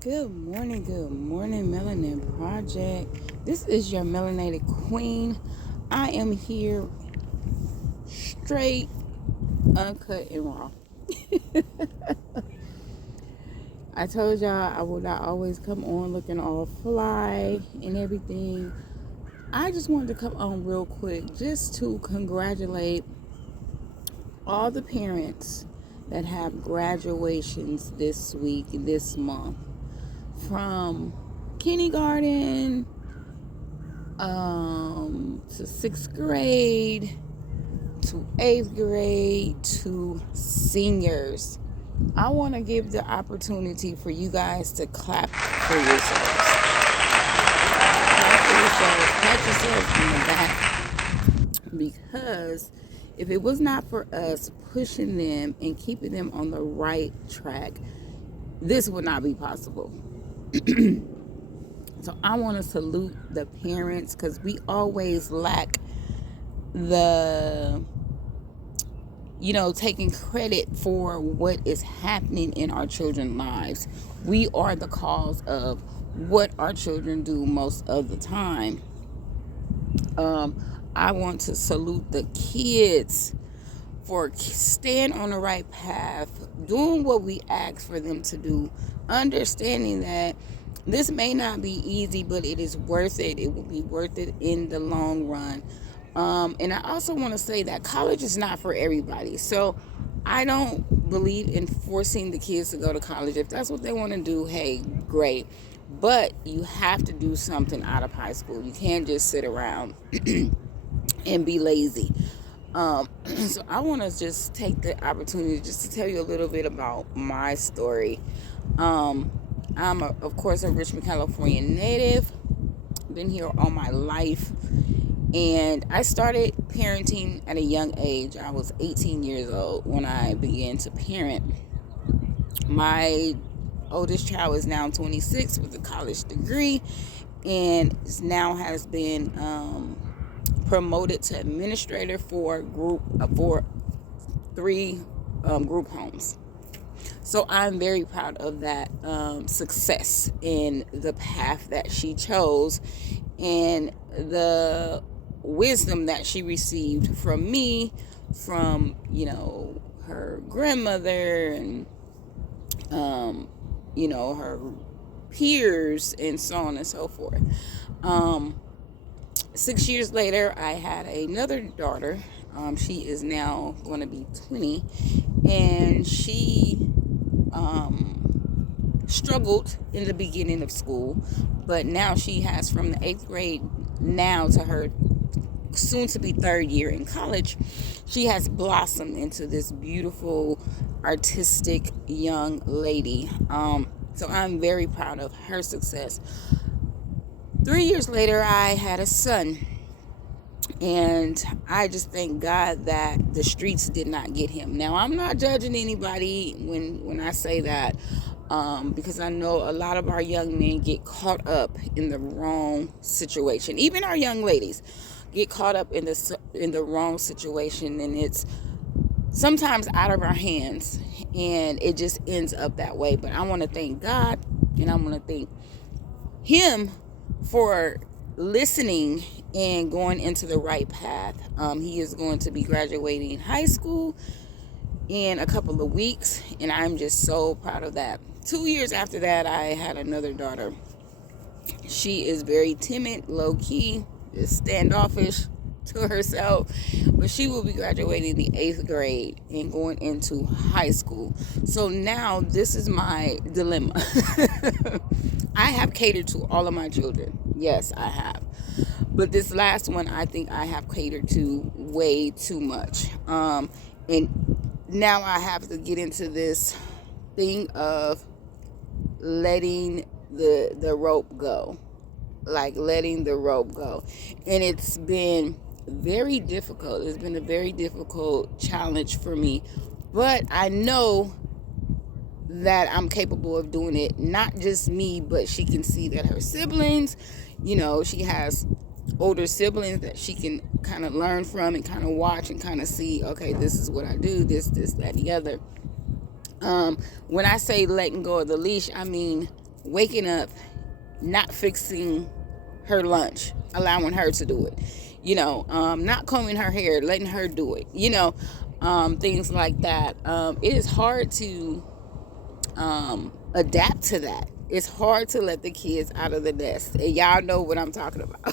Good morning, Melanin Project. This is your melanated queen. I am here straight, uncut, and raw. I told y'all I will not always come on looking all fly and everything. I just wanted to come on real quick just to congratulate all the parents that have graduations this week, this month, from kindergarten to sixth grade to eighth grade to seniors. I want to give the opportunity for you guys to clap for yourselves. Clap for yourselves. Pat yourselves on the back, because if it was not for us pushing them and keeping them on the right track, this would not be possible. So I want to salute the parents, because we always lack the taking credit for what is happening in our children's lives. We are the cause of what our children do most of the time. I want to salute the kids for staying on the right path, doing what we ask for them to do, understanding that this may not be easy, but it is worth it. It will be worth it in the long run. And I also want to say that college is not for everybody. So I don't believe in forcing the kids to go to college. If that's what they want to do, hey, great. But you have to do something out of high school. You can't just sit around and be lazy. So I want to just take the opportunity just to tell you a little bit about my story. I'm, of course, a Richmond, California native. Been here all my life. And I started parenting at a young age. I was 18 years old when I began to parent. My oldest child is now 26 with a college degree, and now has been promoted to administrator for three group homes. So I'm very proud of that success in the path that she chose, and the wisdom that she received from me, from her grandmother, and her peers, and so on and so forth. 6 years later, I had another daughter. She is now going to be 20, and she struggled in the beginning of school, but now she has, from the 8th grade now to her soon to be 3rd year in college, she has blossomed into this beautiful, artistic young lady. So I'm very proud of her success. 3 years later, I had a son, and I just thank God that the streets did not get him. Now, I'm not judging anybody when I say that, because I know a lot of our young men get caught up in the wrong situation. Even our young ladies get caught up in the wrong situation, and it's sometimes out of our hands, and it just ends up that way. But I want to thank God, and I want to thank him for listening and going into the right path. He is going to be graduating high school in a couple of weeks, and I'm just so proud of that. 2 years after that, I had another daughter. She is very timid, low-key, is standoffish to herself, but she will be graduating the 8th grade and going into high school. So now this is my dilemma. I have catered to all of my children. Yes, I have. But this last one, I think I have catered to way too much. And now I have to get into this thing of letting the rope go. Like letting the rope go. And it's been very difficult. It's been a very difficult challenge for me. But I know that I'm capable of doing it. Not just me, but she can see that her siblings, she has older siblings that she can kind of learn from and kind of watch and kind of see, okay, this is what I do, that, and the other. When I say letting go of the leash, I mean waking up, not fixing her lunch, allowing her to do it, not combing her hair, letting her do it, things like that. It is hard to adapt to that. It's hard to let the kids out of the nest, and y'all know what I'm talking about.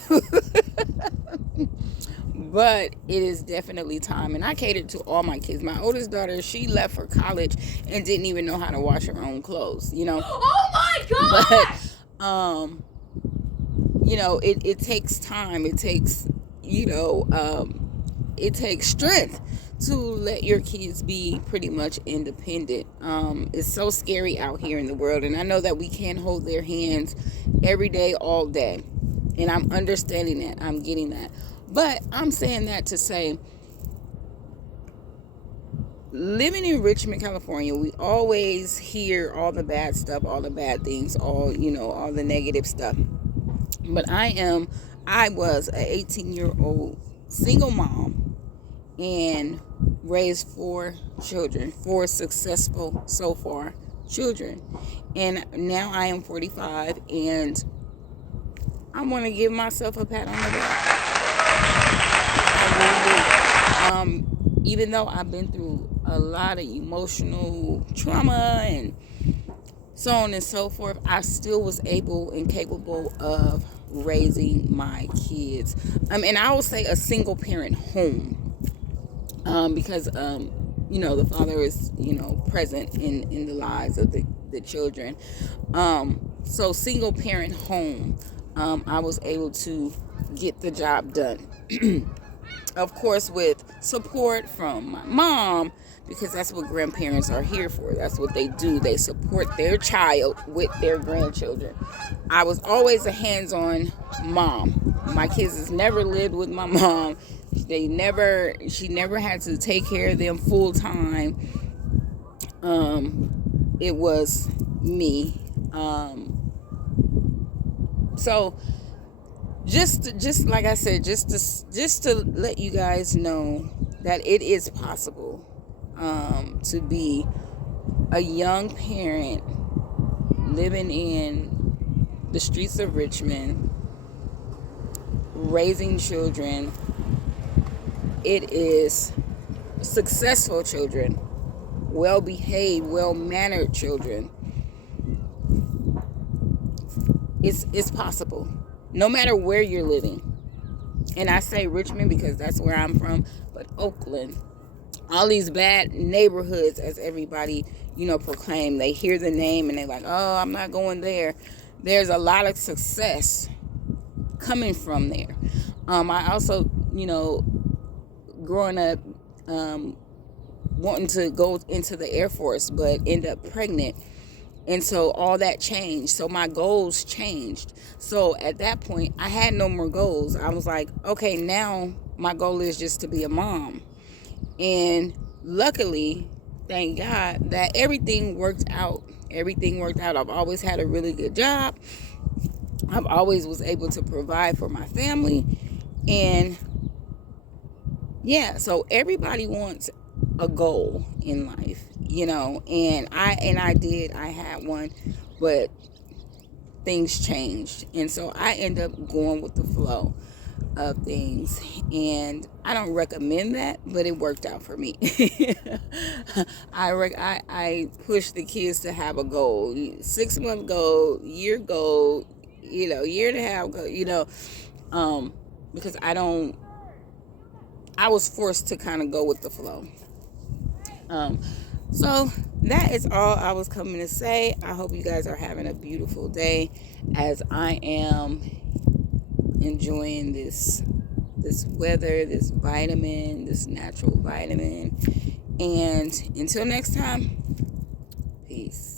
But it is definitely time, and I catered to all my kids. My oldest daughter, she left for college and didn't even know how to wash her own clothes, Oh my god! But it takes time. It takes it takes strength to let your kids be pretty much independent. It's so scary out here in the world, and I know that we can't hold their hands every day, all day, and I'm understanding that. I'm getting that. But I'm saying that to say, living in Richmond, California, we always hear all the bad stuff, all the bad things, all the negative stuff. But I was an 18-year-old single mom and raised 4 children, 4 successful so far children. And now I am 45, and I want to give myself a pat on the back. I really do. Even though I've been through a lot of emotional trauma and so on and so forth, I still was able and capable of raising my kids. And I will say a single parent home. Because the father is present in the lives of the children. So single parent home, I was able to get the job done. Of course, with support from my mom, because that's what grandparents are here for. That's what they do. They support their child with their grandchildren. I was always a hands-on mom. My kids has never lived with my mom. She never had to take care of them full time. It was me. So just like I said, just to let you guys know that it is possible to be a young parent living in the streets of Richmond, raising children. It is successful children, well-behaved, well-mannered children. It's possible, no matter where you're living. And I say Richmond because that's where I'm from, but Oakland, all these bad neighborhoods, as everybody proclaim. They hear the name and they're like, oh, I'm not going there. There's a lot of success coming from there. I also, growing up, wanting to go into the Air Force, but end up pregnant. And so all that changed. So my goals changed. So at that point, I had no more goals. I was like, okay, now my goal is just to be a mom. And luckily, thank God, that everything worked out. I've always had a really good job. I've always was able to provide for my family. And yeah, so everybody wants a goal in life, and I had one, but things changed. And so I end up going with the flow of things, and I don't recommend that, but it worked out for me. I push the kids to have a goal, 6-month goal, year goal, year and a half goal, because I was forced to kind of go with the flow. So that is all I was coming to say. I hope you guys are having a beautiful day, as I am enjoying this weather, this natural vitamin. And until next time, peace.